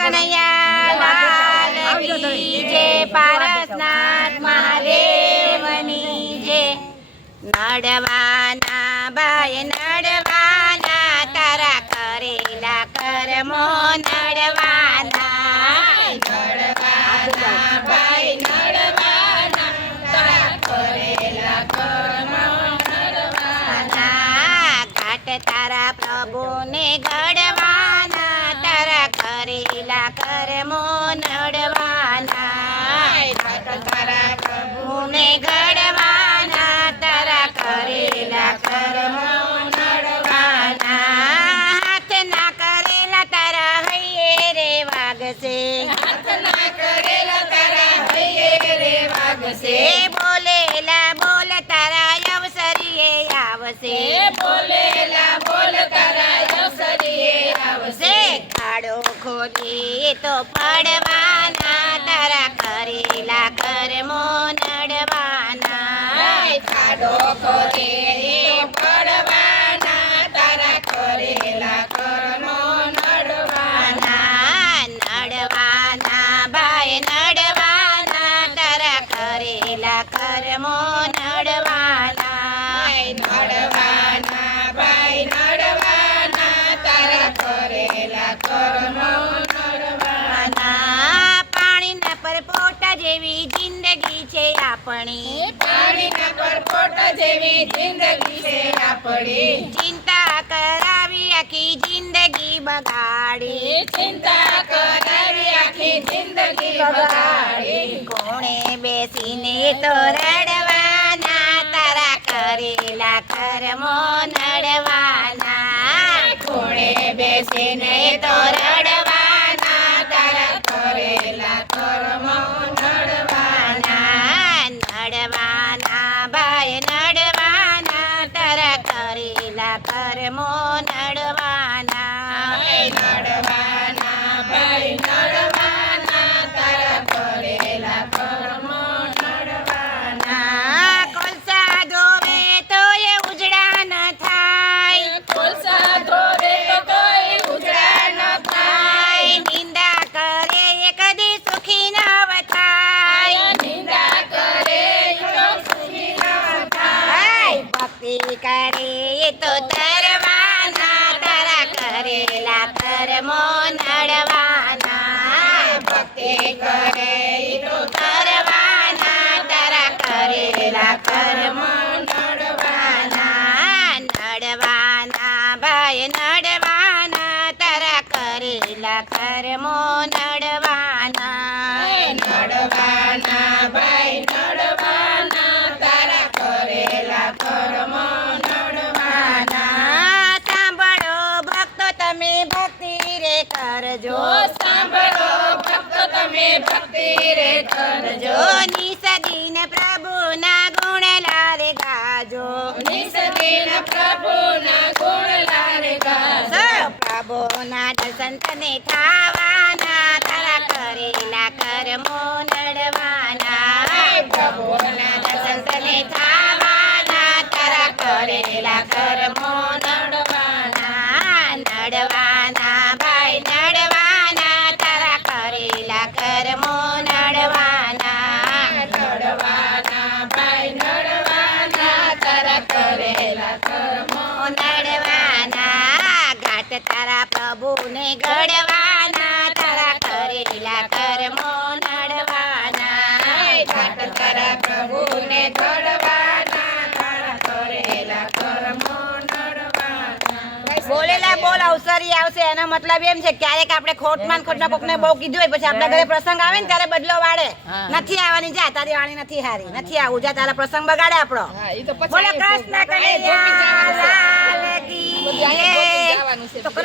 કનૈયા લાલ કી જય, પારસનાથ મહાદેવની જય. નડવાના ભાઈ નડવાના, તારા કરેલા કર્મો નડવાના. નડવાના ભાઈ નડવાના, તારા કરેલા કર્મો નડવાના. ઘાટ તારા પ્રભુને ઘડવાના, તારા કરેલા કર્મો નડવાના. ઘાટ તારા પ્રભુને ઘડવાના, તારા કરેલા કર્મો નડવાના. હાથ ના કરેલા તારા હૈયે રે વાગશે, હાથ ના કરેલા તારા હૈયે રે વાગશે. બોલેલા બોલ તારા અવસરીએ આવશે, બોલેલા બોલ તારા અવસરીએ આવશે. ખાડો ખોદીએ તો પડવાના, તારા કરેલા કર્મો નડવાના. ખાડો ખોદીએ પડવાના, તારા કરેલા કર્મો નડવાના. નડવાના ભાઈ નડવાના, તારા કરેલા કર્મો નડવાના. નડવાના ભાઈ નડવાના, તારા કરેલા કર્મો નડવાના. પાણીના પરપોટા જેવી જિંદગી છે આપણી, પાણીના પરપોટા જેવી જિંદગી છે આપણી. ચિંતા કરાવી આખી જિંદગી બગાડી, ચિંતા કરાવી આખી જિંદગી બગાડી. કોણે બેસીને તો રડવાના, તારા કરેલા કર્મો નડવાના. કોણે બેસીને તો રડવાના, તારા કરેલા કર્મો નડવાના. નડવાના ભાઈ નડવાના, તારા કરેલા કર્મો નડવાના. નડવાના ભાઈ નડવાના, તારા કરેલા કર્મો નડવાના. કોલસા ધોવે તો એ ઉજળા ન થાય, કોલસા ધોવે તો એ ઉજળા ન થાય. નિંદા કરે એ કદી સુખી ન થાય, નિંદા કરે તો સુખી ન થાય. ભક્તિ કરે એ તો તરવાના, તારા કરેલા કર્મો નડવાના. ભક્તિ કરે એ તો તરવાના, તારા કરેલા કર્મો નડવાના. નડવાના ભાઈ નડવાના, તારા કરેલા કર્મો નડવાના. નડવાના ભાઈ નડવાના, તારા કરેલા કર્મો નડવાના. સાંભળો ભક્તો તમે ભક્તિ રે કરજો, સાંભળો ભક્તો તમે ભક્તિ રે કરજો. નિસદીન પ્રભુના ગુણ લારે ગાજો, નિસદીન પ્રભુના ગુણ લારે ગાજો. પ્રભુના દર્શન તને થાવાના, તારા કરેલા કર્મો નડવાના. પ્રભુના દર્શન તને થાવાના, તારા કરેલા કર્મો નડવાના. નડવાના ભાઈ નડવાના, તારા કરેલા કર્મો નડવાના. નડવાના ભાઈ નડવાના, તારા કરેલા કર્મો નડવાના. ઘાટ તારા પ્રભુને ઘડવાના, તારા કરેલા કર્મો નડવાના. ઘાટ તારા પ્રભુને ઘડવાના, તારા કરેલા કર્મો નડવાના. બોલેલા બોલ અવસરી આવશે, એનો મતલબ એમ છે ક્યારેક આપણે ખોટમાં કોકને બહુ કીધું હોય, પછી આપણા ઘરે પ્રસંગ આવે ને ત્યારે બદલો વાળે. નથી આવવાની, જા તારી વાણી નથી હારી, નથી આવું, જા તારા પ્રસંગ બગાડે આપણો. બોલો કૃષ્ણ કનૈયા લાલ કી જય.